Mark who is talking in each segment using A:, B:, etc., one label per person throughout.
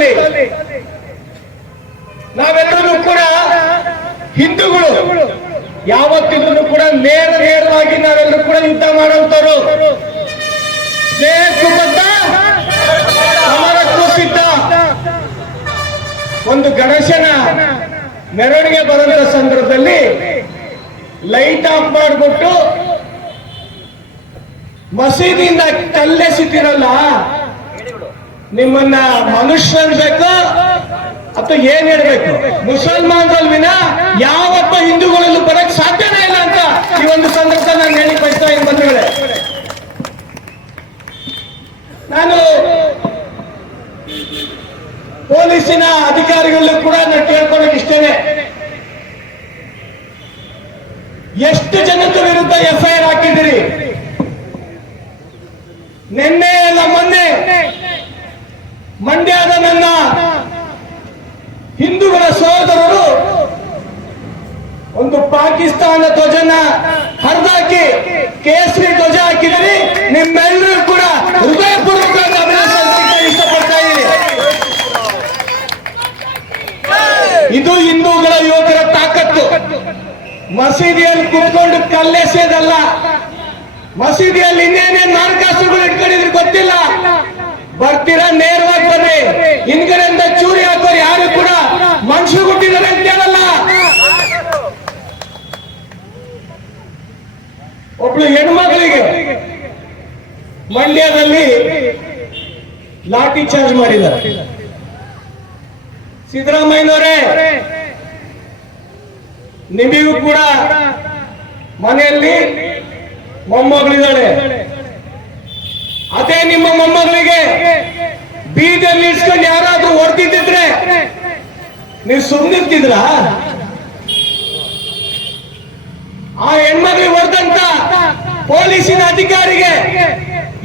A: ಸಂದರ್ಭದಲ್ಲಿ ನಾವೆಲ್ಲರೂ ಕೂಡ ಹಿಂದೂಗಳು. ಯಾವತ್ತಿದ್ರು ಕೂಡ ನೇರ ನೇರವಾಗಿ ನಾವೆಲ್ಲರೂ ಕೂಡ ಯುದ್ಧ ಮಾಡುವಂತರು ಸ್ನೇಹಕ್ಕೂ ಸಮರಕ್ಕೂ ಸಿದ್ಧ. ಒಂದು ಗಣೇಶನ ಮೆರವಣಿಗೆ ಬರುವಂತ ಸಂದರ್ಭದಲ್ಲಿ ಲೈಟ್ ಆಫ್ ಮಾಡಿಬಿಟ್ಟು ಮಸೀದಿಯಿಂದ ಕಲ್ಲೆಸಿತಿರಲ್ಲ ನಿಮ್ಮನ್ನ ಮನುಷ್ಯ ಅನ್ಬೇಕು ಅಥವಾ ಏನ್ ಹೇಳ್ಬೇಕು? ಮುಸಲ್ಮಾನ್ರಲ್ಲಿ ವಿನ ಯಾವತ್ತ ಹಿಂದೂಗಳಲ್ಲೂ ಬರಕ್ ಸಾಧ್ಯನೇ ಇಲ್ಲ ಅಂತ ಈ ಒಂದು ಸಂದರ್ಭ ನಾನು ಹೇಳಿ ಬಯಸ್ತಾ ಇದ್ದೀನಿ ಬಂಧುಗಳೇ. ನಾನು ಪೊಲೀಸಿನ ಅಧಿಕಾರಿಗಳಲ್ಲೂ ಕೂಡ ನಾನು ಕೇಳ್ಕೊಳಕ್ ಇಷ್ಟೇನೆ. ಎಷ್ಟು ಜನದ ವಿರುದ್ಧ ಎಫ್ಐಆರ್ ಹಾಕಿದಿರಿ ನಿನ್ನೆ ಮಂಡ್ಯದ ನನ್ನ ಹಿಂದೂಗಳ ಸಹೋದರರು ಒಂದು ಪಾಕಿಸ್ತಾನ ಧ್ವಜನ ಹರಿದಾಕಿ, ಕೇಸರಿ ಧ್ವಜ ಹಾಕಿದಿರಿ ನಿಮ್ಮೆಲ್ಲರೂ ಕೂಡ ಹೃದಯಪೂರ್ವಕ ಇಷ್ಟಪಡ್ತಾ ಇದು ಹಿಂದೂಗಳ ಯುವಕರ ತಾಕತ್ತು. ಮಸೀದಿಯಲ್ಲಿ ಕುತ್ಕೊಂಡು ಕಲ್ಲೆಸೆದಲ್ಲ ಮಸೀದಿಯಲ್ಲಿ ಇನ್ನೇನೇನ್ ಮಾರ್ಕಾಸ್ತ್ರಗಳು ಇಟ್ಕೊಂಡಿದ್ರು ಗೊತ್ತಿಲ್ಲ. ಬರ್ತೀರಾ ನೇರವಾಗಿ ಬರ್ರಿ ಹಿಂದ್ಗಡೆಯಿಂದ ಚೂರಿ ಹಾಕೋರು ಯಾರು ಕೂಡ ಮನುಷ್ಯ ಹುಟ್ಟಿದ್ದಾರೆ ಅಂತ ಹೇಳಲ್ಲ. ಒಬ್ಳು ಹೆಣ್ಮಗಳಿಗೆ ಮಂಡ್ಯದಲ್ಲಿ ಲಾಠಿ ಚಾರ್ಜ್ ಮಾಡಿದ್ದಾರೆ. ಸಿದ್ದರಾಮಯ್ಯನವರೇ, ನಿಮಗೂ ಕೂಡ ಮನೆಯಲ್ಲಿ ಮೊಮ್ಮಗಳಿದ್ದಾಳೆ. ಅದೇ ನಿಮ್ಮ ಮೊಮ್ಮಗಳಿಗೆ ಬೀದಿಯಲ್ಲಿ ಇಸ್ಕೊಂಡು ಯಾರಾದ್ರೂ ಹೊಡೆದಿದ್ದಿದ್ರೆ ನೀವು ಸುಮ್ಮನಿರ್ತಿದ್ರ ಆ ಹೆಣ್ಮಗಳಿಗೆ ಹೊಡೆದಂತ ಪೊಲೀಸಿನ ಅಧಿಕಾರಿಗೆ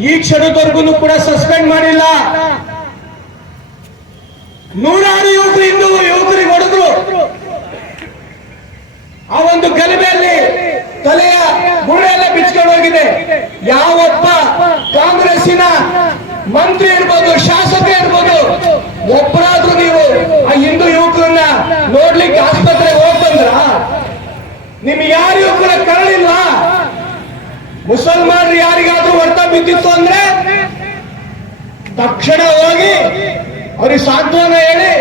A: ಈ ಕ್ಷಣದವರೆಗೂ ಕೂಡ ಸಸ್ಪೆಂಡ್ ಮಾಡಿಲ್ಲ. ನೂರಾರು ಯುವಕರು ಇಂದು ಯುವಕರಿಗೆ ಹೊಡೆದ್ರು. ಆ ಒಂದು ಗಲಭೆಯಲ್ಲಿ ತಲೆಯ ಗುಳ್ಳೆಲ್ಲ ಬಿಚ್ಕೊಂಡು ಹೋಗಿದೆ. ಯಾವೊಬ್ಬ ಕಾಂಗ್ರೆಸ್ಸಿನ ಮಂತ್ರಿ ಇರ್ಬೋದು ಶಾಸಕ ಇರ್ಬೋದು ಒಬ್ಬರಾದ್ರೂ ನೀವು ಆ ಹಿಂದೂ ಯುವಕರನ್ನ ನೋಡ್ಲಿಕ್ಕೆ ಆಸ್ಪತ್ರೆಗೆ ಹೋಗ್ ಬಂದ್ರ? ನಿಮ್ಗೆ ಯಾರಿಗೂ ಯುವಕರ ಕರಳಿಲ್ವಾ? ಮುಸಲ್ಮಾನರು ಯಾರಿಗಾದ್ರೂ ಹೊಡೆತ ಬಿದ್ದಿತ್ತು ಅಂದ್ರೆ ತಕ್ಷಣ ಹೋಗಿ ಅವ್ರಿಗೆ ಸಾಂತ್ವನ ಹೇಳಿ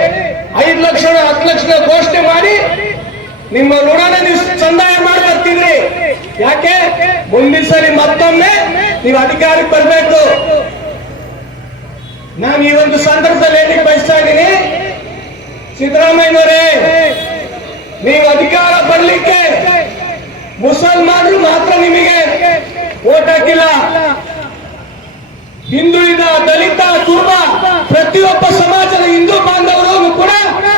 A: ಐದು ಲಕ್ಷ, ಹತ್ತು ಲಕ್ಷ ಘೋಷಣೆ ಮಾಡಿ ನಿಮ್ಮ ಋಣನ ನೀವು ಸಂದಾಯ ಮಾಡಿ ಬರ್ತಿದ್ರಿ. ಯಾಕೆ? ಮುಂದಿನ ಸರಿ ಮತ್ತೊಮ್ಮೆ ನೀವು ಅಧಿಕಾರಕ್ಕೆ ಬರಬೇಕು. ನಾನು ಈ ಒಂದು ಸಂದರ್ಭದಲ್ಲಿ ಹೇಳಿಕ್ ಬಯಸ್ತಾ ಇದ್ದೀನಿ. ಸಿದ್ದರಾಮಯ್ಯನವರೇ, ನೀವು ಅಧಿಕಾರ ಬರಲಿಕ್ಕೆ ಮುಸಲ್ಮಾನರು ಮಾತ್ರ ನಿಮಗೆ ಓಟ್ ಹಾಕಿಲ್ಲ. ಹಿಂದುಳಿದ ದಲಿತ, ಕುರುಬ ಪ್ರತಿಯೊಬ್ಬ ಸಮಾಜದ ಹಿಂದೂ ಬಾಂಧವರು ಕೂಡ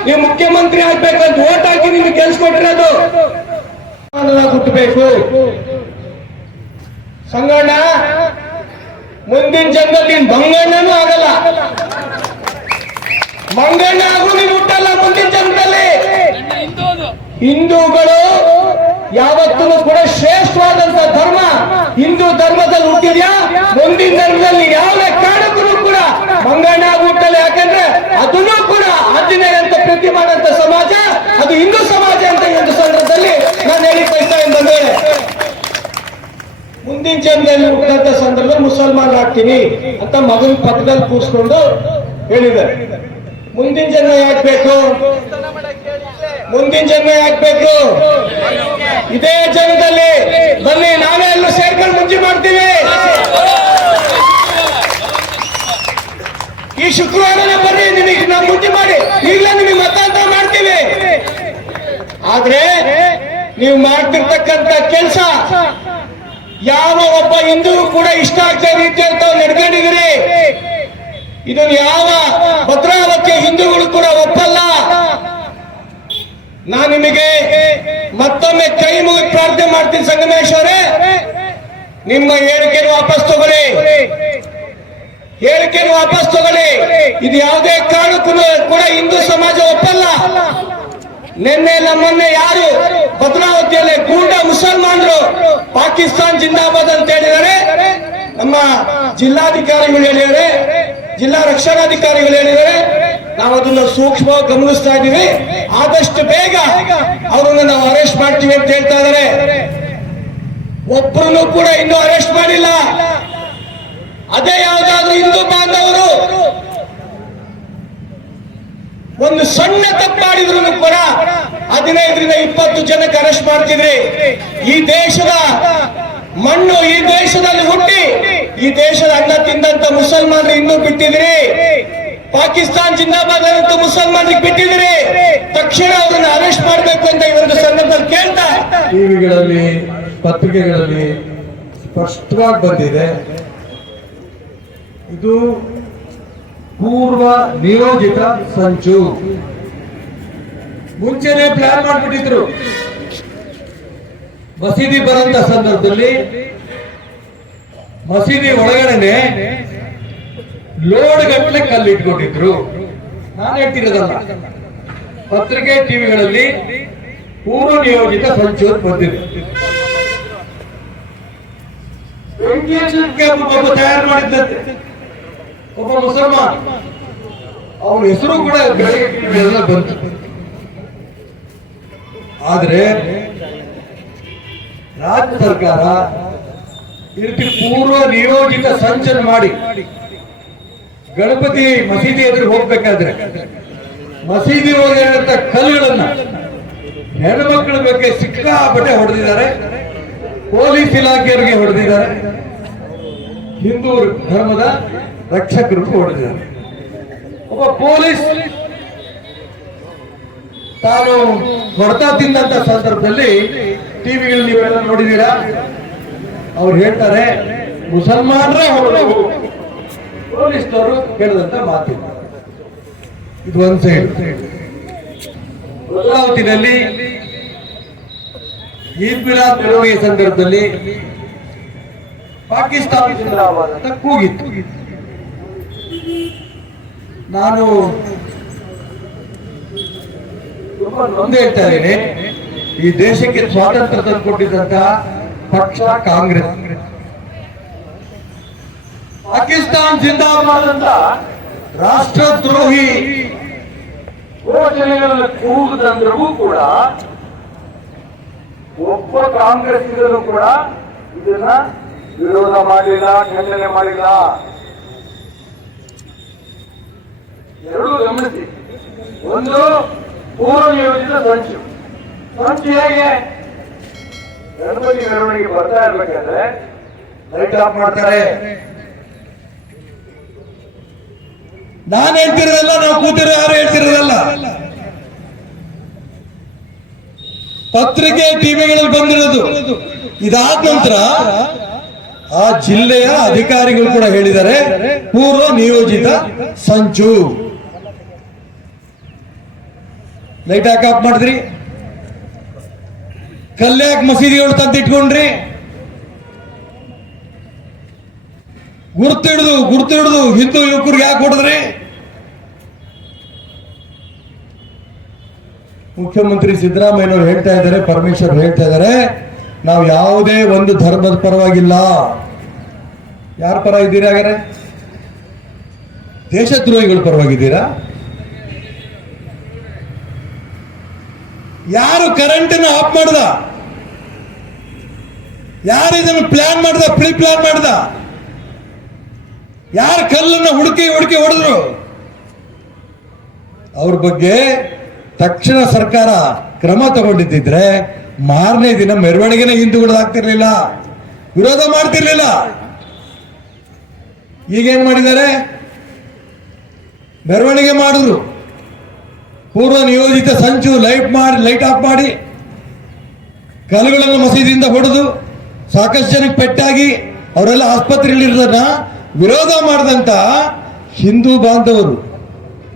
A: ನೀವು ಮುಖ್ಯಮಂತ್ರಿ ಆಗ್ಬೇಕಂತ ಓಟ್ ಹಾಕಿ ನಿಮ್ಗೆ ಗೆಲ್ಸ್ಕೊಟ್ಟಿರೋದು ಹುಟ್ಟಬೇಕು. ಸಂಗಣ್ಣ ಮುಂದಿನ ಜನ್ಮದಲ್ಲಿ ಬಂಗಣ್ಣನೂ ಆಗಲ್ಲ. ಮಂಗಣ್ಣ ಆಗು ನೀನ್ ಹುಟ್ಟಲ್ಲ ಮುಂದಿನ ಜನ್ಮದಲ್ಲಿ. ಹಿಂದೂಗಳು ಯಾವತ್ತೂ ಕೂಡ ಶ್ರೇಷ್ಠವಾದಂತ ಧರ್ಮ ಹಿಂದೂ ಧರ್ಮದಲ್ಲಿ ಹುಟ್ಟಿದ್ಯಾ? ಮುಂದಿನ ಧರ್ಮದಲ್ಲಿ ಯಾವುದೇ ಕಾರಣಕ್ಕೂ ಕೂಡ ಮಂಗಣ್ಣ ಹುಟ್ಟಲ್ಲ. ಯಾಕಂದ್ರೆ ಅದನ್ನು ಕೂಡ ಆಂಜನೇಯ ಅಂತ ಪ್ರೀತಿ ಮಾಡಂತ ಸಮಾಜ, ಅದು ಹಿಂದೂ ಸಮಾಜ ಅಂತ ಒಂದು ಸಂದರ್ಭದಲ್ಲಿ ನಾನು ಹೇಳಿ ಬಯಸ್ತಾ ಇದ್ದೇನೆ. ಮುಂದಿನ ಜನ್ಮದಲ್ಲಿ ಹುಟ್ಟಂತ ಸಂದರ್ಭ ಮುಸಲ್ಮಾನ್ ಆಗ್ತೀನಿ ಅಂತ ಮಗನ ಪಕ್ಕದಲ್ಲಿ ಕೂರಿಸ್ಕೊಂಡು ಹೇಳಿದ್ದಾರೆ. ಮುಂದಿನ ಜನ್ಮ ಯಾಕಬೇಕು ಮುಂದಿನ ಜನ್ಮ ಯಾಕಬೇಕು ಇದೇ ಜನದಲ್ಲಿ ಬನ್ನಿ, ನಾವೇ ಎಲ್ಲ ಸೇರ್ಕೊಂಡು ಮುಂಚೆ ಮಾಡ್ತೀವಿ. ಈ ಶುಕ್ರವಾರನೇ ಬರ್ರಿ, ನಿಮಗೆ ನಾವು ಮುಂಚೆ ಮಾಡಿ. ಈಗಲೇ ನಿಮಗೆ ಮತಾಂತರ ಮಾಡ್ತೀವಿ. ಆದ್ರೆ ನೀವು ಮಾಡ್ತಿರ್ತಕ್ಕಂತ ಕೆಲಸ ಯಾವ ಒಬ್ಬ ಹಿಂದೂ ಕೂಡ ಇಷ್ಟ ಆಗ್ತಾ ರೀತಿಯಲ್ಲಿ ತಾವು ನಡ್ಕೊಂಡಿದ್ದೀರಿ? ಇದನ್ನು ಯಾವ ಭದ್ರಾವತಿಯ ಹಿಂದೂಗಳು ಕೂಡ ಒಪ್ಪಲ್ಲ. ನಾನು ನಿಮಗೆ ಮತ್ತೊಮ್ಮೆ ಕೈ ಮುಗಿ ಪ್ರಾರ್ಥನೆ ಮಾಡ್ತೀನಿ ಸಂಗಮೇಶ್ ಅವರೇ. ನಿಮ್ಮ ಹೇಳಿಕೆಯನ್ನು ವಾಪಸ್ ತಗೊಳ್ಳಿ. ಹೇಳಿಕೆಯನ್ನು ವಾಪಸ್ ತಗೊಳ್ಳಿ. ಇದು ಯಾವುದೇ ಕಾರಣಕ್ಕೂ ಕೂಡ ಹಿಂದೂ ಸಮಾಜ ಒಪ್ಪಲ್ಲ. ನಿನ್ನೆ ನಮ್ಮನ್ನೇ ಯಾರು ಭದ್ರಾವತಿಯಲ್ಲಿ ಗೂಂಡ ಮುಸಲ್ಮಾನರು ಪಾಕಿಸ್ತಾನ್ ಜಿಂದಾಬಾದ್ ಅಂತ ಹೇಳಿದ್ದಾರೆ. ನಮ್ಮ ಜಿಲ್ಲಾಧಿಕಾರಿಗಳು ಹೇಳಿದ್ದಾರೆ. ಜಿಲ್ಲಾ ರಕ್ಷಣಾಧಿಕಾರಿಗಳು ಹೇಳಿದ್ದಾರೆ. ನಾವು ಅದನ್ನ ಸೂಕ್ಷ್ಮವಾಗಿ ಗಮನಿಸ್ತಾ ಇದ್ದೀವಿ. ಆದಷ್ಟು ಬೇಗ ಅವರನ್ನು ನಾವು ಅರೆಸ್ಟ್ ಮಾಡ್ತೀವಿ ಅಂತ ಹೇಳ್ತಾ ಇದ್ದಾರೆ. ಒಬ್ಬರನ್ನು ಕೂಡ ಇನ್ನೂ ಅರೆಸ್ಟ್ ಮಾಡಿಲ್ಲ. ಅದೇ ಯಾವ್ದಾದ್ರು ಹಿಂದೂ ಬಾಂಧವರು ಒಂದು ಸಣ್ಣ ತಪ್ಪು ಮಾಡಿದ್ರು ಕೂಡ ಹದಿನೈದರಿಂದ ಇಪ್ಪತ್ತು ಜನಕ್ಕೆ ಅರೆಸ್ಟ್ ಮಾಡ್ತಿದ್ರಿ. ಈ ದೇಶದ ಮಣ್ಣು ಈ ದೇಶದಲ್ಲಿ ಹುಟ್ಟಿ, ಈ ದೇಶದ ಅನ್ನ ತಿಂದಂತ ಮುಸಲ್ಮಾನರು ಇನ್ನೂ ಬಿಟ್ಟಿದ್ರಿ. ಪಾಕಿಸ್ತಾನ್ ಜಿಂದಾಬಾದ್ ಅಂತ ಮುಸಲ್ಮಾನರಿಗೆ ಬಿಟ್ಟಿದ್ರಿ. ತಕ್ಷಣ ಅವರನ್ನು ಅರೆಸ್ಟ್ ಮಾಡಬೇಕು ಅಂತ ಈ ಒಂದು ಸಂದರ್ಭದಲ್ಲಿ ಕೇಳ್ತಾ.
B: ಟಿವಿಗಳಲ್ಲಿ, ಪತ್ರಿಕೆಗಳಲ್ಲಿ ಸ್ಪಷ್ಟವಾಗಿ ಬಂದಿದೆ. ಇದು ಪೂರ್ವ ನಿಯೋಜಿತ ಸಂಚು. ಮುಂಚೆನೆ ಪ್ಲಾನ್ ಮಾಡ್ಬಿಟ್ಟಿದ್ರು. ಮಸೀದಿ ಬರಂತ ಸಂದರ್ಭದಲ್ಲಿ ಮಸೀದಿ ಒಳಗಡೆನೆ ಲೋಡ್ ಗಟ್ಟಲೆ ಕಲ್ಲು ಇಟ್ಕೊಂಡಿದ್ರು ನಾನು ಹೇಳ್ತಿರೋದಲ್ಲ. ಪತ್ರಿಕೆ, ಟಿವಿಗಳಲ್ಲಿ ಪೂರ್ವ ನಿಯೋಜಿತ ಸಂಚು ಬಂದಿದೆ. ಒಬ್ಬ ತಯಾರು ಮಾಡಿದ್ದಂತೆ. ಒಬ್ಬ ಮುಸಲ್ಮಾನ್. ಅವನ ಹೆಸರು ಕೂಡ ಬಂತು. ಆದ್ರೆ ರಾಜ್ಯ ಸರ್ಕಾರ ರೀತಿ ಪೂರ್ವ ನಿಯೋಜಿತ ಸಂಚನ ಮಾಡಿ ಗಣಪತಿ ಮಸೀದಿ ಎದುರು ಹೋಗ್ಬೇಕಾದ್ರೆ ಮಸೀದಿ ಒಳಗಿರುವಂತ ಕಲ್ಲುಗಳನ್ನ ಹೆಣ್ಮಕ್ಳ ಬಗ್ಗೆ ಸಿಕ್ಕಾಪಟ್ಟೆ ಹೊಡೆದಿದ್ದಾರೆ. ಪೊಲೀಸ್ ಇಲಾಖೆಯವರಿಗೆ ಹೊಡೆದಿದ್ದಾರೆ. ಹಿಂದೂ ಧರ್ಮದ ರಕ್ಷಕರು ಹೊಡೆದಿದ್ದಾರೆ. ಒಬ್ಬ ಪೊಲೀಸ್ ತಾನು ಹೊಡೆತ ತಿಂದಂತ ಸಂದರ್ಭದಲ್ಲಿ ಟಿವಿಗಳಲ್ಲಿ ನೀವೆಲ್ಲ ನೋಡಿದೀರಾ ಅವ್ರು ಹೇಳ್ತಾರೆ, ಮುಸಲ್ಮಾನರೇ ಹೊಡೆದವು. ಪೊಲೀಸ್ನವರು ಹೇಳಿದಂತ ಮಾತು ಇದು. ಒಂದ್ ಸೈಡ್. ಭದ್ರಾವತಿನಲ್ಲಿ ಈದ್ ಮಿಲಾದ್ ಮೆರವಣಿಗೆ ಸಂದರ್ಭದಲ್ಲಿ ಪಾಕಿಸ್ತಾನ ಜಿಂದಾಬಾದ್ ಅಂತ ಕೂಗಿತ್ತು. ನಾನು ನೊಂದು ಹೇಳ್ತಾ ಈ ದೇಶಕ್ಕೆ ಸ್ವಾತಂತ್ರ್ಯ ತಂದುಕೊಟ್ಟಿದ್ದಂತಹ ಪಕ್ಷ ಕಾಂಗ್ರೆಸ್. ಪಾಕಿಸ್ತಾನ್ ಜಿಂದಾಬಾದ್ ಅಂತ ರಾಷ್ಟ್ರದ್ರೋಹಿ ಘೋಷಣೆಗಳನ್ನು ಕೂಗುದಂದ್ರೂ ಕೂಡ ಒಬ್ಬ ಕಾಂಗ್ರೆಸ್ಸಿಗರು ಕೂಡ ಇದನ್ನ ವಿರೋಧ ಮಾಡಿಲ್ಲ, ಖಂಡನೆ ಮಾಡಿಲ್ಲ. ಎರಡು ಗಮನಿಸಿ. ಒಂದು ಪೂರ್ವ ನಿಯೋಜಿತ ಸಂಚು. ಸಂಚು ಹೇಗೆ ಗಣಪತಿ ಮೆರವಣಿಗೆ ಬರ್ತಾ ಇರ್ಬೇಕಾದ್ರೆ ಲೈಟ್ ಆಫ್ ಮಾಡ್ತಾರೆ. ನಾನು ಹೇಳ್ತಿರೋದಲ್ಲ, ನಾವು ಕೂತಿರೋ ಯಾರು ಹೇಳ್ತಿರೋದಲ್ಲ? ಪತ್ರಿಕೆ ಟಿವಿಗಳಲ್ಲಿ ಬಂದಿರೋದು. ಇದಾದ ನಂತರ ಆ ಜಿಲ್ಲೆಯ ಅಧಿಕಾರಿಗಳು ಕೂಡ ಹೇಳಿದ್ದಾರೆ, ಪೂರ್ವ ನಿಯೋಜಿತ ಸಂಚು. ಲೈಟ್ ಹಾಕಿ ಆಫ್ ಮಾಡಿದ್ರಿ. ಕಲ್ಯಾಕ್ ಮಸೀದಿಗಳು ತಂದಿಟ್ಕೊಂಡ್ರಿ ಗುರ್ತಿಡ್ದು ಗುರ್ತಿಡ್ದು ಹಿಂದೂ ಯುವಕರಿಗೆ ಯಾಕೆ ಹೊಡೆದ್ರಿ ಮುಖ್ಯಮಂತ್ರಿ ಸಿದ್ದರಾಮಯ್ಯನವರು ಹೇಳ್ತಾ ಇದ್ದಾರೆ, ಪರಮೇಶ್ವರ್ ಹೇಳ್ತಾ ಇದ್ದಾರೆ, ನಾವು ಯಾವುದೇ ಒಂದು ಧರ್ಮದ ಪರವಾಗಿಲ್ಲ. ಯಾರ ಪರ ಇದ್ದೀರಾ ಹಾಗಾದ್ರೆ? ದೇಶದ್ರೋಹಿಗಳ ಪರವಾಗಿದ್ದೀರಾ? ಯಾರು ಕರೆಂಟ್ ಆಫ್ ಮಾಡ್ದ? ಯಾರು ಇದನ್ನು ಪ್ಲಾನ್ ಮಾಡ್ದ ಪ್ರೀ ಪ್ಲಾನ್ ಮಾಡ್ದ? ಯಾರು ಕಲ್ಲನ್ನ ಹುಡುಕಿ ಹುಡುಕಿ ಹೊಡೆದ್ರು? ಅವ್ರ ಬಗ್ಗೆ ತಕ್ಷಣ ಸರ್ಕಾರ ಕ್ರಮ ತಗೊಂಡಿದ್ದಿದ್ರೆ ಮಾರನೇ ದಿನ ಮೆರವಣಿಗೆನೇ ಹಿಂದೂಗಳಾಗ್ತಿರ್ಲಿಲ್ಲ ವಿರೋಧ ಮಾಡ್ತಿರ್ಲಿಲ್ಲ. ಈಗೇನ್ ಮಾಡಿದ್ದಾರೆ? ಮೆರವಣಿಗೆ ಮಾಡಿದ್ರು. ಪೂರ್ವ ನಿಯೋಜಿತ ಸಂಚು ಲೈಟ್ ಮಾಡಿ, ಲೈಟ್ ಆಫ್ ಮಾಡಿ, ಕಲ್ಲುಗಳನ್ನು ಮಸೀದಿಯಿಂದ ಹೊಡೆದು ಸಾಕಷ್ಟು ಜನಕ್ಕೆ ಪೆಟ್ಟಾಗಿ ಅವರೆಲ್ಲ ಆಸ್ಪತ್ರೆಯಲ್ಲಿರೋದನ್ನ ವಿರೋಧ ಮಾಡಿದಂತ ಹಿಂದೂ ಬಾಂಧವರು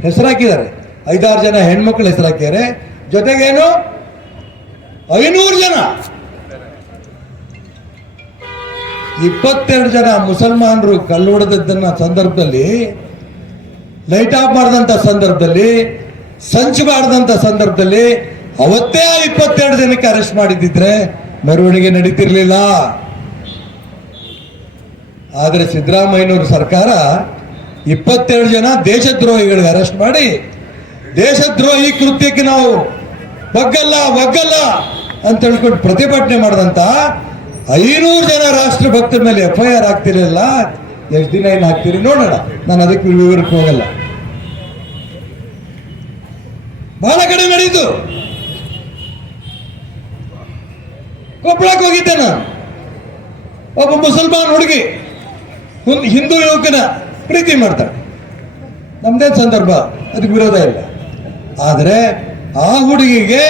B: ಹೆಸರಾಕಿದ್ದಾರೆ. ಐದಾರು ಜನ ಹೆಣ್ಮಕ್ಳು ಹೆಸರಾಕಿದ್ದಾರೆ. ಜೊತೆಗೇನು ಐನೂರು ಜನ. ಇಪ್ಪತ್ತೆರಡು ಜನ ಮುಸಲ್ಮಾನರು ಕಲ್ಲು ಹೊಡೆದದ್ದನ್ನ ಸಂದರ್ಭದಲ್ಲಿ, ಲೈಟ್ ಆಫ್ ಮಾಡಿದಂತ ಸಂದರ್ಭದಲ್ಲಿ ಸಂಚು ಮಾಡಿದಂತ ಸಂದರ್ಭದಲ್ಲಿ ಅವತ್ತೇ ಇಪ್ಪತ್ತೆರಡು ಜನಕ್ಕೆ ಅರೆಸ್ಟ್ ಮಾಡಿದ್ದಿದ್ರೆ ಮೆರವಣಿಗೆ ನಡೀತಿರ್ಲಿಲ್ಲ. ಆದರೆ ಸಿದ್ದರಾಮಯ್ಯನವ್ರ ಸರ್ಕಾರ ಇಪ್ಪತ್ತೆರಡು ಜನ ದೇಶದ್ರೋಹಿಗಳಿಗೆ ಅರೆಸ್ಟ್ ಮಾಡಿ, ದೇಶದ್ರೋಹಿ ಕೃತ್ಯಕ್ಕೆ ನಾವು ಬಗ್ಗಲ್ಲ ಬಗ್ಗಲ್ಲ ಅಂತ ಹೇಳ್ಕೊಂಡು ಪ್ರತಿಭಟನೆ ಮಾಡಿದಂತ ಐನೂರು ಜನ ರಾಷ್ಟ್ರ ಭಕ್ತರ ಮೇಲೆ ಎಫ್ ಐ ಆರ್ ಆಗ್ತಿರಲಿಲ್ಲ. ಎಷ್ಟು ದಿನ ಏನು ಹಾಕ್ತೀರಿ ನೋಡೋಣ. ನಾನು ಅದಕ್ಕೆ ವಿವರಕ್ಕೆ ಹೋಗಲ್ಲ. ಬಹಳ ಕಡೆ ನಡೀತು ಕೊಪ್ಪಳಕ್ಕೆ ಹೋಗಿದ್ದೆ ಒಬ್ಬ ಮುಸಲ್ಮಾನ್ ಹುಡುಗಿ ಹಿಂದೂ ಯುವಕನ ಪ್ರೀತಿ ಮಾಡ್ತಾಳೆ. ನಮ್ದೇ ಸಂದರ್ಭ? ಅದಕ್ಕೆ ವಿರೋಧ ಇಲ್ಲ. ಆದರೆ ಆ ಹುಡುಗಿಗೆ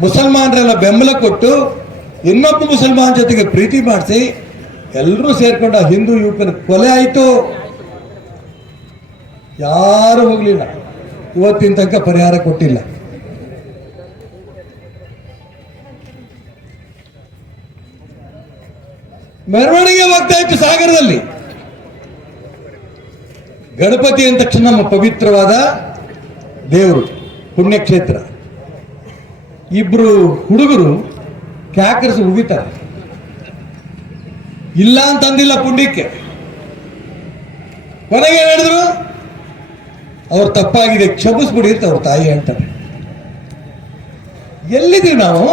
B: ಮುಸಲ್ಮಾನರೆಲ್ಲ ಬೆಂಬಲ ಕೊಟ್ಟು ಇನ್ನೊಬ್ಬ ಮುಸಲ್ಮಾನ್ ಜೊತೆಗೆ ಪ್ರೀತಿ ಮಾಡಿಸಿ ಎಲ್ಲರೂ ಸೇರ್ಕೊಂಡು ಆ ಹಿಂದೂ ಯುವಕನ ಕೊಲೆ ಆಯಿತು. ಯಾರು ಹೋಗ್ಲಿಲ್ಲ. ಇವತ್ತಿನ ತನಕ ಪರಿಹಾರ ಕೊಟ್ಟಿಲ್ಲ. ಮೆರವಣಿಗೆ ಹೋಗ್ತಾ ಇತ್ತು ಸಾಗರದಲ್ಲಿ. ಗಣಪತಿ ಅಂದ ತಕ್ಷಣ ನಮ್ಮ ಪವಿತ್ರವಾದ ದೇವರು, ಪುಣ್ಯಕ್ಷೇತ್ರ. ಇಬ್ರು ಹುಡುಗರು ಕ್ಯಾಕರ್ಸ್ ಉಗಿತಾರೆ. ಇಲ್ಲ ಅಂತಂದಿಲ್ಲ ಪುಣ್ಯಕ್ಕೆ. ಕೊನೆಗೆ ಹೇಳಿದ್ರು? ಅವ್ರ ತಪ್ಪಾಗಿದೆ, ಕ್ಷಮಿಸ್ಬಿಡಿ ಅಂತ ಅವ್ರ ತಾಯಿ ಹೇಳ್ತಾರೆ. ಎಲ್ಲಿದ್ದೀವಿ ನಾವು?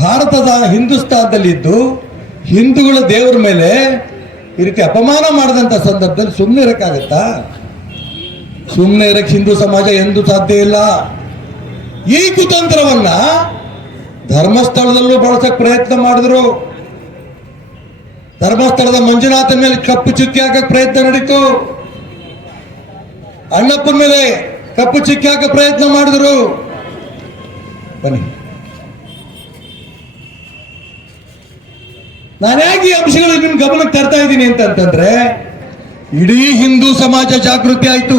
B: ಭಾರತದ ಹಿಂದೂಸ್ತಾನದಲ್ಲಿದ್ದು ಹಿಂದೂಗಳ ದೇವರ ಮೇಲೆ ಈ ರೀತಿ ಅಪಮಾನ ಮಾಡಿದಂಥ ಸಂದರ್ಭದಲ್ಲಿ ಸುಮ್ಮನೆ ಇರಕ್ಕಾಗತ್ತಾ? ಸುಮ್ಮನೆ ಇರಕ್ಕೆ ಹಿಂದೂ ಸಮಾಜ ಎಂದೂ ಸಾಧ್ಯ ಇಲ್ಲ. ಈ ಕುತಂತ್ರವನ್ನ ಧರ್ಮಸ್ಥಳದಲ್ಲೂ ಬಳಸಕ್ ಪ್ರಯತ್ನ ಮಾಡಿದ್ರು. ಧರ್ಮಸ್ಥಳದ ಮಂಜುನಾಥನ ಮೇಲೆ ಕಪ್ಪು ಚುಕ್ಕಿ ಹಾಕಕ್ಕೆ ಪ್ರಯತ್ನ ನಡೀತು. ಅಣ್ಣಪ್ಪನ ಮೇಲೆ ಕಪ್ಪು ಚುಕ್ಕಿ ಹಾಕಕ್ ಪ್ರಯತ್ನ ಮಾಡಿದ್ರು. ಬನ್ನಿ. ನಾನು ಈ ಅಂಶಗಳು ನಿಮ್ ಗಮನಕ್ಕೆ ತರ್ತಾ ಇದ್ದೀನಿ ಅಂತಂತಂದ್ರೆ ಇಡೀ ಹಿಂದೂ ಸಮಾಜ ಜಾಗೃತಿ ಆಯ್ತು.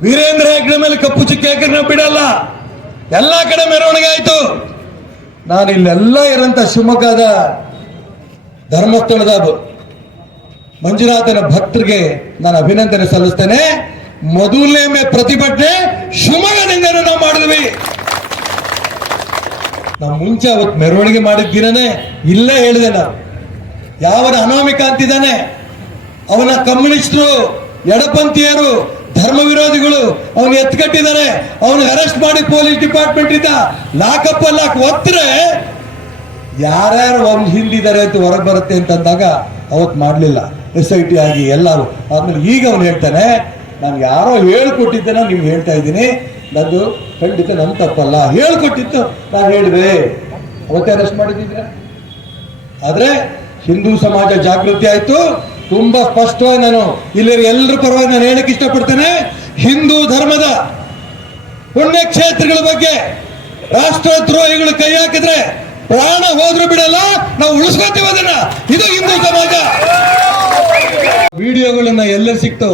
B: ವೀರೇಂದ್ರ ಹೆಗ್ಡೆ ಮೇಲೆ ಕಪ್ಪು ಚುಕ್ಕಿ ನಾವು ಬಿಡಲ್ಲ. ಎಲ್ಲಾ ಕಡೆ ಮೆರವಣಿಗೆ ಆಯ್ತು. ನಾನು ಇಲ್ಲೆಲ್ಲ ಇರಂತ ಶಿವಮೊಗ್ಗದ ಧರ್ಮಸ್ಥಳದ ಮಂಜುನಾಥನ ಭಕ್ತರಿಗೆ ನಾನು ಅಭಿನಂದನೆ ಸಲ್ಲಿಸ್ತೇನೆ. ಮೊದಲನೇ ಪ್ರತಿಭಟನೆ ಶಿವಮೊಗ್ಗದಿಂದ ನಾವು ಮಾಡಿದ್ವಿ. ನಾವು ಮುಂಚೆ ಅವತ್ತು ಮೆರವಣಿಗೆ ಮಾಡಿದ ದಿನನೇ ಇಲ್ಲೇ ಹೇಳಿದೆ ನಾವು ಯಾವನ ಅನಾಮಿಕ ಅಂತಿದ್ದಾನೆ? ಅವನ ಕಮ್ಯುನಿಸ್ಟ್ರು, ಎಡಪಂಥೀಯರು ಧರ್ಮ ವಿರೋಧಿಗಳು ಅವನು ಎತ್ಕಟ್ಟಿದ್ದಾರೆ ಅವನು ಅರೆಸ್ಟ್ ಮಾಡಿ ಪೊಲೀಸ್ ಡಿಪಾರ್ಟ್ಮೆಂಟ್ ಇಂದ ಲಾಕಪ್ ಲಾಕ್ ಒತ್ತರೆ ಯಾರ್ಯಾರು ಒಂದು ಹಿಂದಿದ್ದಾರೆ ಅಂತ ಹೊರಗೆ ಬರುತ್ತೆ ಅಂತಂದಾಗ ಅವತ್ತು ಮಾಡಲಿಲ್ಲ. ಎಸ್ ಐ ಟಿ ಆಗಿ ಎಲ್ಲರೂ. ಆದ್ಮೇಲೆ ಈಗ ಅವನು ಹೇಳ್ತಾನೆ, ನಾನು ಯಾರೋ ಹೇಳ್ಕೊಟ್ಟಿದ್ದೇನೋ ನೀವು ಹೇಳ್ತಾ ಇದ್ದೀನಿ. ನಂದು ಖಂಡಿತ ನನ್ನ ತಪ್ಪಲ್ಲ. ಹೇಳ್ಕೊಟ್ಟಿತ್ತು ನಾನು ಹೇಳಿದೆ. ಅವತ್ತೇ ಅರೆಸ್ಟ್ ಮಾಡಿದ್ದಿದ್ರೆ ಆದರೆ ಹಿಂದೂ ಸಮಾಜ ಜಾಗೃತಿ ಆಯ್ತು. ತುಂಬಾ ಸ್ಪಷ್ಟವಾಗಿ ನಾನು ಇಲ್ಲಿ ಎಲ್ಲರ ಪರವಾಗಿ ನಾನು ಹೇಳಕ್ ಇಷ್ಟಪಡ್ತೇನೆ. ಹಿಂದೂ ಧರ್ಮದ ಪುಣ್ಯಕ್ಷೇತ್ರಗಳ ಬಗ್ಗೆ ರಾಷ್ಟ್ರದ್ರೋಹಿಗಳು ಕೈ ಹಾಕಿದ್ರೆ ಪ್ರಾಣ ಹೋದ್ರು ಬಿಡಲ್ಲ, ನಾವು ಉಳಿಸ್ಕೋತೀವಿ ಅದನ್ನ. ಇದು ಹಿಂದೂ ಸಮಾಜ. ವಿಡಿಯೋಗಳನ್ನ ಎಲ್ಲ ಸಿಕ್ತು.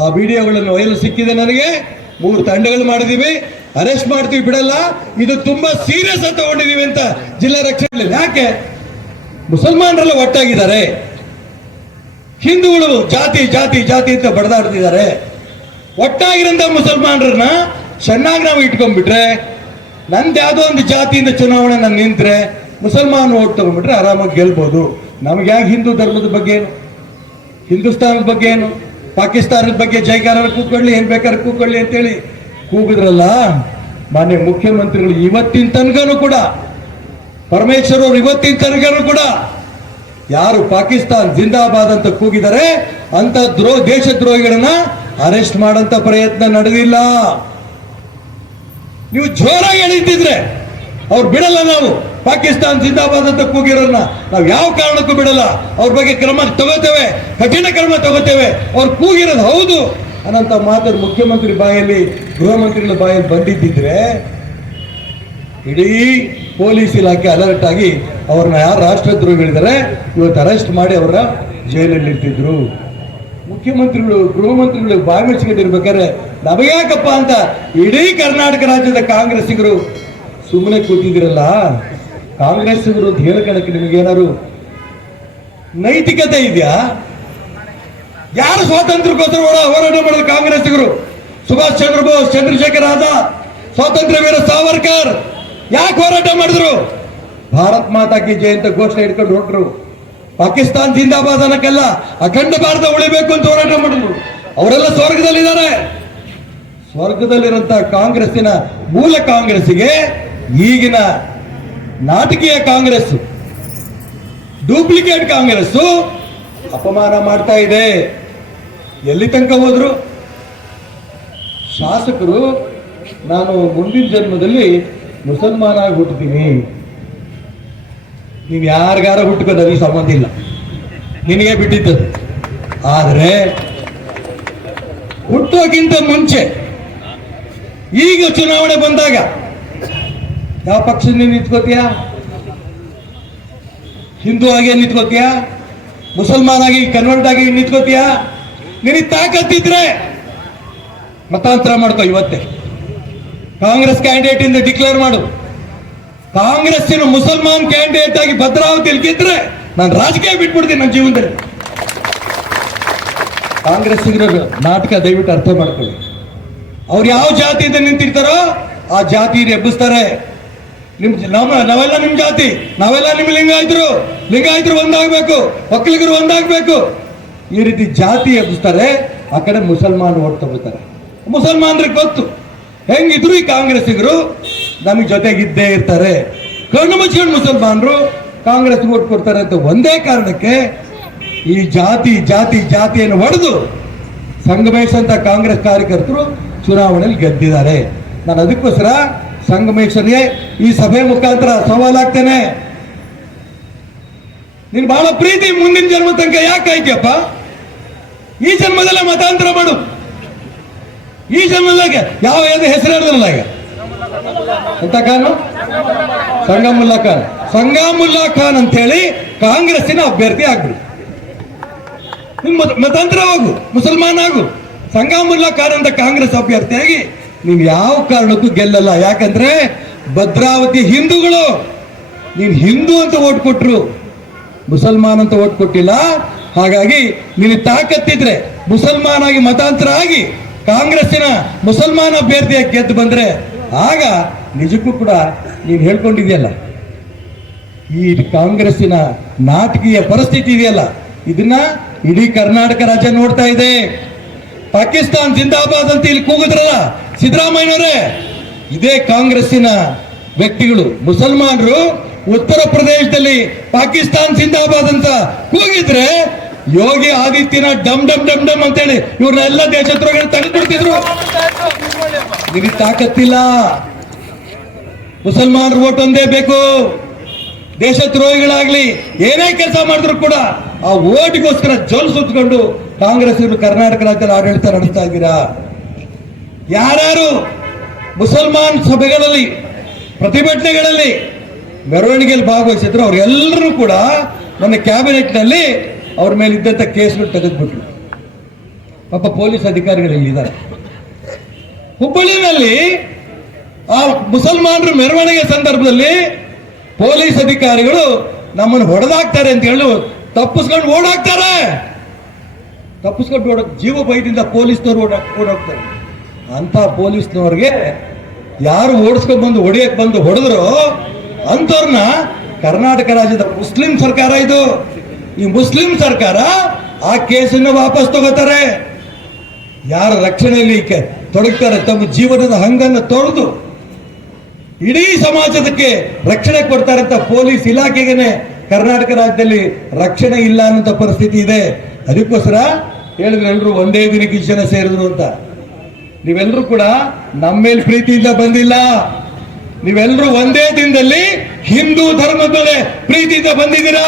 B: ಆ ವಿಡಿಯೋಗಳನ್ನು ವೈರಲ್ ಸಿಕ್ಕಿದೆ ನನಗೆ. ಮೂರು ತಂಡಗಳು ಮಾಡಿದೀವಿ. ಅರೆಸ್ಟ್ ಮಾಡ್ತೀವಿ ಬಿಡಲ್ಲ. ಇದು ತುಂಬಾ ಸೀರಿಯಸ್ ಅಂತ ತಗೊಂಡಿದೀವಿ ಅಂತ ಜಿಲ್ಲಾ ರಕ್ಷಣೆ ಯಾಕೆ? ಮುಸಲ್ಮಾನರೆಲ್ಲ ಒಟ್ಟಾಗಿದ್ದಾರೆ. ಹಿಂದೂಗಳು ಜಾತಿ ಜಾತಿ ಜಾತಿ ಅಂತ ಬಡದಾಡ್ತಿದ್ದಾರೆ. ಒಟ್ಟಾಗಿರಂತ ಮುಸಲ್ಮಾನರನ್ನ ಚೆನ್ನಾಗಿ ನಾವು ಇಟ್ಕೊಂಡ್ಬಿಟ್ರೆ, ನಂದು ಯಾವುದೋ ಒಂದು ಜಾತಿಯಿಂದ ಚುನಾವಣೆ ನಾನು ನಿಂತ್ರೆ, ಮುಸಲ್ಮಾನ್ ಓಟ್ ತಗೊಂಡ್ಬಿಟ್ರೆ ಆರಾಮಾಗಿ ಗೆಲ್ಬೋದು. ನಮ್ಗೆ ಯಾಕೆ ಹಿಂದೂ ಧರ್ಮದ ಬಗ್ಗೆ ಏನು? ಹಿಂದೂಸ್ತಾನದ ಬಗ್ಗೆ ಏನು? ಪಾಕಿಸ್ತಾನದ ಬಗ್ಗೆ ಜೈಕಾರ ಕೂತ್ಕೊಳ್ಳಿ, ಏನ್ ಬೇಕಾದ್ರೆ ಕೂತ್ಕೊಳ್ಳಿ ಅಂತೇಳಿ ಕೂಗಿದ್ರಲ್ಲ, ಮಾನ್ಯ ಮುಖ್ಯಮಂತ್ರಿಗಳು ಇವತ್ತಿನ ತನಕನೂ ಕೂಡ, ಪರಮೇಶ್ವರ್ ಅವರು ಇವತ್ತಿನ ತನಕನೂ ಕೂಡ ಯಾರು ಪಾಕಿಸ್ತಾನ್ ಜಿಂದಾಬಾದ್ ಅಂತ ಕೂಗಿದರೆ ಅಂತ ದ್ರೋ, ದೇಶದ್ರೋಹಿಗಳನ್ನ ಅರೆಸ್ಟ್ ಮಾಡಂತ ಪ್ರಯತ್ನ ನಡೆದಿಲ್ಲ. ನೀವು ಜೋರಾಗಿ ಎಳಿತಿದ್ರೆ ಅವ್ರು ಬಿಡಲ್ಲ ನಾವು. ಪಾಕಿಸ್ತಾನ್ ಜಿಂದಾಬಾದ್ ಅಂತ ಕೂಗಿರೋನ್ನ ನಾವು ಯಾವ ಕಾರಣಕ್ಕೂ ಬಿಡಲ್ಲ. ಅವ್ರ ಬಗ್ಗೆ ಕ್ರಮ ತಗೋತೇವೆ, ಕಠಿಣ ಕ್ರಮ ತಗೋತೇವೆ. ಅವ್ರು ಕೂಗಿರೋದು ಹೌದು. ಅನ್ನಂತ ಮಾತು ಮುಖ್ಯಮಂತ್ರಿ ಬಾಯಲ್ಲಿ, ಗೃಹ ಮಂತ್ರಿಗಳ ಬಾಯಲ್ಲಿ ಬಂದಿದ್ದಿದ್ರೆ ಇಡೀ ಪೊಲೀಸ್ ಇಲಾಖೆ ಅಲರ್ಟ್ ಆಗಿ ಅವ್ರನ್ನ ಯಾರು ರಾಷ್ಟ್ರದ್ರೋಹಿಗಳಿದ್ದಾರೆ, ಇವತ್ತು ಅರೆಸ್ಟ್ ಮಾಡಿ ಅವರ ಜೈಲಲ್ಲಿ ಇರ್ತಿದ್ರು ಮುಖ್ಯಮಂತ್ರಿಗಳು, ಗೃಹ ಮಂತ್ರಿಗಳು ಬಾಯಿ ಮುಚ್ಕೊಂಡಿರ್ಬೇಕಾದ್ರೆ ನಮಗ್ಯಾಕಪ್ಪ ಅಂತ ಇಡೀ ಕರ್ನಾಟಕ ರಾಜ್ಯದ ಕಾಂಗ್ರೆಸ್ಸಿಗರು ಸುಮ್ಮನೆ ಕೂತಿದಿರಲ್ಲ ಕಾಂಗ್ರೆಸ್ಸಿಗರು ಅಂತ ಹೇಳ್ಕೊಳಕ್ಕೆ ನಿಮಗೇನಾರು ನೈತಿಕತೆ ಇದೆಯಾ? ಯಾರು ಸ್ವಾತಂತ್ರ್ಯಕ್ಕೋಸ್ಕರ ಹೋರಾ- ಹೋರಾಟ ಮಾಡಿದ ಕಾಂಗ್ರೆಸ್ಸಿಗರು? ಸುಭಾಷ್ ಚಂದ್ರ ಬೋಸ್, ಚಂದ್ರಶೇಖರ್ ಆಜಾದ್, ಸ್ವಾತಂತ್ರ್ಯ ವೀರ ಸಾವರ್ಕರ್, ಯಾಕೆ ಹೋರಾಟ ಮಾಡಿದ್ರು? ಭಾರತ್ ಮಾತಾ ಕಿ ಜಯ ಅಂತ ಘೋಷಣೆ ಇಟ್ಕೊಂಡು ಹೊರಟರು. ಪಾಕಿಸ್ತಾನ್ ಜಿಂದಾಬಾದ್ ಅನ್ನಕ್ಕೆಲ್ಲ ಅಖಂಡ ಭಾರತ ಉಳಿಬೇಕು ಅಂತ ಹೋರಾಟ ಮಾಡಿದ್ರು. ಅವರೆಲ್ಲ ಸ್ವರ್ಗದಲ್ಲಿದ್ದಾರೆ. ಸ್ವರ್ಗದಲ್ಲಿರುವಂತಹ ಕಾಂಗ್ರೆಸ್ಸಿನ ಮೂಲ ಕಾಂಗ್ರೆಸ್ಸಿಗೆ ಈಗಿನ ನಾಟಕೀಯ ಕಾಂಗ್ರೆಸ್ ಡೂಪ್ಲಿಕೇಟ್ ಕಾಂಗ್ರೆಸ್ ಅಪಮಾನ ಮಾಡ್ತಾ ಇದೆ. ಎಲ್ಲಿ ತನಕ ಹೋದ್ರು? ಶಾಸಕರು, ನಾನು ಮುಂದಿನ ಜನ್ಮದಲ್ಲಿ ಮುಸಲ್ಮಾನ ಆಗಿ ಹುಟ್ಟುತ್ತೀನಿ ನೀವು ಯಾರಿಗಾರ ಹುಟ್ಟುಕೋ ನನಗೆ ಸಂಬಂಧ ಇಲ್ಲ. ನಿನಗೆ ಬಿಟ್ಟಿದ್ದದು ಆದರೆ, ಹುಟ್ಟೋಕ್ಕಿಂತ ಮುಂಚೆ, ಈಗ ಚುನಾವಣೆ ಬಂದಾಗ ಯಾವ ಪಕ್ಷ ನೀನು ನಿಂತ್ಕೋತೀಯ? ಹಿಂದೂ ಆಗಿ ನಿಂತ್ಕೋತೀಯ? ಮುಸಲ್ಮಾನ್ ಆಗಿ ಕನ್ವರ್ಟ್ ಆಗಿ ನಿಂತ್ಕೋತೀಯ? ನಿನಗೆ ತಾಕತ್ತಿದ್ರೆ ಮತಾಂತರ ಮಾಡ್ಕೋ ಇವತ್ತೇ. ಕಾಂಗ್ರೆಸ್ ಕ್ಯಾಂಡಿಡೇಟ್ ಇಂದ ಡಿಕ್ಲೇರ್ ಮಾಡು. ಕಾಂಗ್ರೆಸ್ಸಿನ ಮುಸಲ್ಮಾನ್ ಕ್ಯಾಂಡಿಡೇಟ್ ಆಗಿ ಭದ್ರಾವತಿ ಗೆದ್ರೆ ನಾನು ರಾಜಕೀಯ ಬಿಟ್ಬಿಡ್ತೀನಿ ನನ್ನ ಜೀವನದಲ್ಲಿ. ಕಾಂಗ್ರೆಸ್ ನಾಟಕ ದಯವಿಟ್ಟು ಅರ್ಥ ಮಾಡ್ಕೊಳ್ಳಿ. ಅವ್ರು ಯಾವ ಜಾತಿಯಿಂದ ನಿಂತಿರ್ತಾರೋ ಆ ಜಾತಿ ಎಬ್ಬಿಸ್ತಾರೆ. ನಿಮ್ ನಮ್ಮ, ನಾವೆಲ್ಲ ನಿಮ್ ಜಾತಿ, ನಾವೆಲ್ಲ ನಿಮ್ ಲಿಂಗಾಯತರು. ಲಿಂಗಾಯತರು ಒಂದಾಗ್ಬೇಕು, ಒಕ್ಕಲಿಗರು ಒಂದಾಗ್ಬೇಕು. ಈ ರೀತಿ ಜಾತಿ ಎಬ್ಬಿಸ್ತಾರೆ, ಆ ಕಡೆ ಮುಸಲ್ಮಾನ್ ಓಟ್ ತಗೋತಾರೆ. ಮುಸಲ್ಮಾನ್ರಿಗೆ ಗೊತ್ತು. ಹೆಂಗಿದ್ರು ಈ ಕಾಂಗ್ರೆಸ್ಸಿಗರು, ನಮಗೆ ಜೊತೆಗಿದ್ದೇ ಇರ್ತಾರೆ. ಕಣ್ಣು ಮುಚ್ಕೊಂಡು ಮುಸಲ್ಮಾನರು ಕಾಂಗ್ರೆಸ್ ಓಟ್ ಕೊಡ್ತಾರೆ ಅಂತ ಒಂದೇ ಕಾರಣಕ್ಕೆ ಈ ಜಾತಿ ಜಾತಿ, ಜಾತಿಯನ್ನು ಹೊಡೆದು ಸಂಗಮೇಶ್ ಅಂತ ಕಾಂಗ್ರೆಸ್ ಕಾರ್ಯಕರ್ತರು ಚುನಾವಣೆಯಲ್ಲಿ ಗೆದ್ದಿದ್ದಾರೆ. ನಾನು ಅದಕ್ಕೋಸ್ಕರ ಸಂಗಮೇಶ್ವರ್ಗೆ ಈ ಸಭೆ ಮುಖಾಂತರ ಸವಾಲಾಗ್ತೇನೆ ನೀನು ಬಹಳ ಪ್ರೀತಿ ಮುಂದಿನ ಜನ್ಮ ತನಕ ಯಾಕೆ ಈ ಜನ್ಮದಲ್ಲೇ ಮತಾಂತರ ಮಾಡು. ಈ ಜನ್ಮದಾಗ ಯಾವ ಯಾವ್ದು ಹೆಸರು ಹೇಳಿದ್ರಲ್ಲ ಈಗ ಎಂತ ಖಾನು? ಸಂಗಮುಲ್ಲಾ ಖಾನ್. ಸಂಗಮುಲ್ಲಾ ಖಾನ್ ಅಂತ ಹೇಳಿ ಕಾಂಗ್ರೆಸ್ಸಿನ ಅಭ್ಯರ್ಥಿ ಆಗ್ಬಿಡು. ನಿಮ್ ಮತ- ಮತಾಂತರ ಹೋಗು. ಮುಸಲ್ಮಾನ್ ಆಗು. ಸಂಗಮುಲ್ಲಾ ಖಾನ್ ಅಂತ ಕಾಂಗ್ರೆಸ್ ಅಭ್ಯರ್ಥಿಯಾಗಿ ನೀನ್ ಯಾವ ಕಾರಣಕ್ಕೂ ಗೆಲ್ಲಲ್ಲ. ಯಾಕಂದ್ರೆ ಭದ್ರಾವತಿ ಹಿಂದೂಗಳು. ನೀನು ಹಿಂದೂ ಅಂತ ಓಟ್ ಕೊಟ್ರು. ಮುಸಲ್ಮಾನ್ ಅಂತ ಓಟ್ ಕೊಟ್ಟಿಲ್ಲ. ಹಾಗಾಗಿ ನೀನು ತಾಕತ್ತಿದ್ರೆ ಮುಸಲ್ಮಾನ್ ಆಗಿ ಮತಾಂತರ ಆಗಿ ಕಾಂಗ್ರೆಸ್ಸಿನ ಮುಸಲ್ಮಾನ ಅಭ್ಯರ್ಥಿಯಾಗಿ ಗೆದ್ದು ಬಂದ್ರೆ ಆಗ ನಿಜಕ್ಕೂ ಕೂಡ ನೀನು ಹೇಳ್ಕೊಂಡಿದೆಯಲ್ಲ ಈ ಕಾಂಗ್ರೆಸ್ಸಿನ ನಾಟಕೀಯ ಪರಿಸ್ಥಿತಿ ಇದೆಯಲ್ಲ. ಇದನ್ನ ಇಡೀ ಕರ್ನಾಟಕ ರಾಜ್ಯ ನೋಡ್ತಾ ಇದೆ. ಪಾಕಿಸ್ತಾನ್ ಜಿಂದಾಬಾದ್ ಅಂತ ಇಲ್ಲಿ ಕೂಗಿದ್ರಲ್ಲ, ಸಿದ್ದರಾಮಯ್ಯನವರೇ, ಇದೇ ಕಾಂಗ್ರೆಸ್ಸಿನ ವ್ಯಕ್ತಿಗಳು, ಮುಸಲ್ಮಾನರು ಉತ್ತರ ಪ್ರದೇಶದಲ್ಲಿ ಪಾಕಿಸ್ತಾನ್ ಜಿಂದಾಬಾದ್ ಅಂತ ಕೂಗಿದ್ರೆ, ಯೋಗಿ ಆದಿತ್ಯನಾಥ್ ಡಮ್ ಡಮ್ ಡಮ್ ಡಮ್ ಅಂತೇಳಿ ಇವ್ರನ್ನೆಲ್ಲ ದೇಶದ್ರೋಹಿಗಳು ತಡೆದ್ಬಿಡ್ತಿದ್ರು ನಿಮಗೆ ತಾಕತ್ತಿಲ್ಲ. ಮುಸಲ್ಮಾನರು ಓಟ್ ಒಂದೇ ಬೇಕು. ದೇಶದ್ರೋಹಿಗಳಾಗ್ಲಿ ಏನೇ ಕೆಲಸ ಮಾಡಿದ್ರು ಕೂಡ ಆ ಓಟಿಗೋಸ್ಕರ ಜೊಲ್ ಸುತ್ತಿಕೊಂಡು ಕಾಂಗ್ರೆಸ್ ಕರ್ನಾಟಕ ರಾಜ್ಯದಲ್ಲಿ ಆಡಳಿತ ನಡೆಸ್ತಾ ಇದ್ದೀರಾ? ಯಾರು ಮುಸಲ್ಮಾನ್ ಸಭೆಗಳಲ್ಲಿ, ಪ್ರತಿಭಟನೆಗಳಲ್ಲಿ ಮೆರವಣಿಗೆಯಲ್ಲಿ ಭಾಗವಹಿಸಿದ್ರು ಅವರೆಲ್ಲರೂ ಕೂಡ ನನ್ನ ಕ್ಯಾಬಿನೆಟ್ನಲ್ಲಿ ಅವ್ರ ಮೇಲೆ ಇದ್ದಂಥ ಕೇಸ್ಗಳು ತೆಗೆದ್ಬಿಟ್ರು. ಪಾಪ ಪೊಲೀಸ್ ಅಧಿಕಾರಿಗಳು ಇಲ್ಲಿದ್ದಾರೆ. ಹುಬ್ಬಳ್ಳಿನಲ್ಲಿ ಆ ಮುಸಲ್ಮಾನರು ಮೆರವಣಿಗೆ ಸಂದರ್ಭದಲ್ಲಿ ಪೊಲೀಸ್ ಅಧಿಕಾರಿಗಳು ನಮ್ಮನ್ನು ಹೊಡೆದಾಕ್ತಾರೆ ಅಂತ ಹೇಳಿ ತಪ್ಪಿಸ್ಕೊಂಡು ಓಡಾಕ್ತಾರೆ. ತಪ್ಪಿಸ್ಕೊಂಡು ಓಡಕ್ ಜೀವ ಭಯದಿಂದ ಪೊಲೀಸ್ನವ್ರು ಓಡಾಕ್ ಓಡೋಗ್ತಾರೆ ಅಂತ ಪೊಲೀಸ್ನವ್ರಿಗೆ ಯಾರು ಓಡಿಸ್ಕೊಂಡು ಬಂದು ಬಂದು ಹೊಡೆದ್ರು ಅಂಥವ್ರನ್ನ ಕರ್ನಾಟಕ ರಾಜ್ಯದ ಮುಸ್ಲಿಂ ಸರ್ಕಾರ ಇದು. ಈ ಮುಸ್ಲಿಂ ಸರ್ಕಾರ ಆ ಕೇಸನ್ನು ವಾಪಸ್ ತಗೋತಾರೆ. ಯಾರ ರಕ್ಷಣೆಯಲ್ಲಿ ತೊಡಗ್ತಾರೆ, ತಮ್ಮ ಜೀವನದ ಹಂಗನ್ನು ತೊಳೆದು ಇಡೀ ಸಮಾಜದಕ್ಕೆ ರಕ್ಷಣೆ ಕೊಡ್ತಾರೆ ಅಂತ ಪೊಲೀಸ್ ಇಲಾಖೆಗೆನೆ ಕರ್ನಾಟಕ ರಾಜ್ಯದಲ್ಲಿ ರಕ್ಷಣೆ ಇಲ್ಲ ಅನ್ನೋ ಪರಿಸ್ಥಿತಿ ಇದೆ. ಅದಕ್ಕೋಸ್ಕರ ಹೇಳಿದ್ರು ಎಲ್ಲರೂ ಒಂದೇ ದಿನಕ್ಕೆ ಇಷ್ಟು ಜನ ಸೇರಿದ್ರು ಅಂತ. ನೀವೆಲ್ಲರೂ ಕೂಡ ನಮ್ಮ ಮೇಲೆ ಪ್ರೀತಿಯಿಂದ ಬಂದಿಲ್ಲ. ನೀವೆಲ್ಲರೂ ಒಂದೇ ದಿನದಲ್ಲಿ ಹಿಂದೂ ಧರ್ಮದ ಮೇಲೆ ಪ್ರೀತಿಯಿಂದ ಬಂದಿದ್ದೀರಾ?